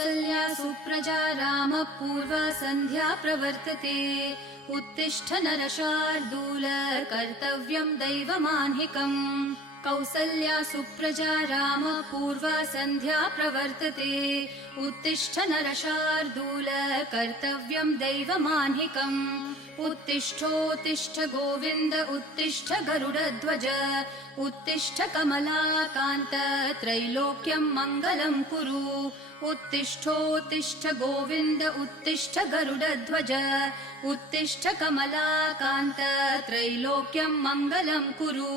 कौसल्या सुप्रजा रामः पूर्वा सन्ध्या प्रवर्तते उत्तिष्ठ नरशार्दूल कर्तव्यम् दैवमाह्निकम् कौसल्या सुप्रजा रामः पूर्वा सन्ध्या प्रवर्तते उत्तिष्ठ नरशार्दूल कर्तव्यम् दैवमाह्निकम् उत्तिष्ठोत्तिष्ठ गोविन्द उत्तिष्ठ गरुडध्वज उत्तिष्ठ कमलाकान्त त्रैलोक्यम् मङ्गलम् कुरु उत्तिष्ठोत्तिष्ठ गोविन्द उत्तिष्ठ गरुडध्वज उत्तिष्ठ कमलाकान्त त्रैलोक्यम् मङ्गलम् कुरु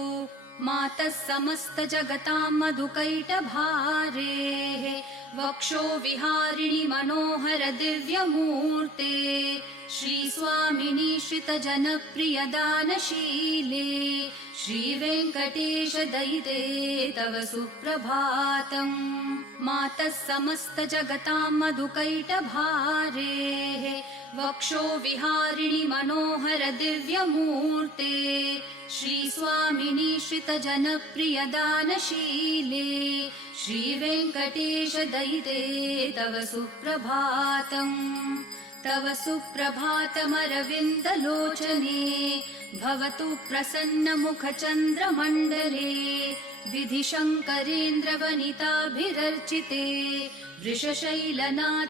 मातः समस्त जगताम् मधुकैटभारेः वक्षो विहारिणि मनोहर दिव्यमूर्ते श्रीस्वामिनि श्रित जनप्रिय दानशीले श्रीवेङ्कटेश दयिते तव सुप्रभातम् मातः समस्त जगताम् मधुकैटभारेः वक्षो विहारिणि मनोहर दिव्यमूर्ते श्रीस्वामिनि श्रित जनप्रिय दानशीले श्रीवेङ्कटेश दयिते तव सुप्रभातम् तव सुप्रभातमरविन्दलोचने भवतु प्रसन्न मुखचन्द्रमण्डले विधिशङ्करेन्द्र वनिताभिरर्चिते वृषशैलनाथ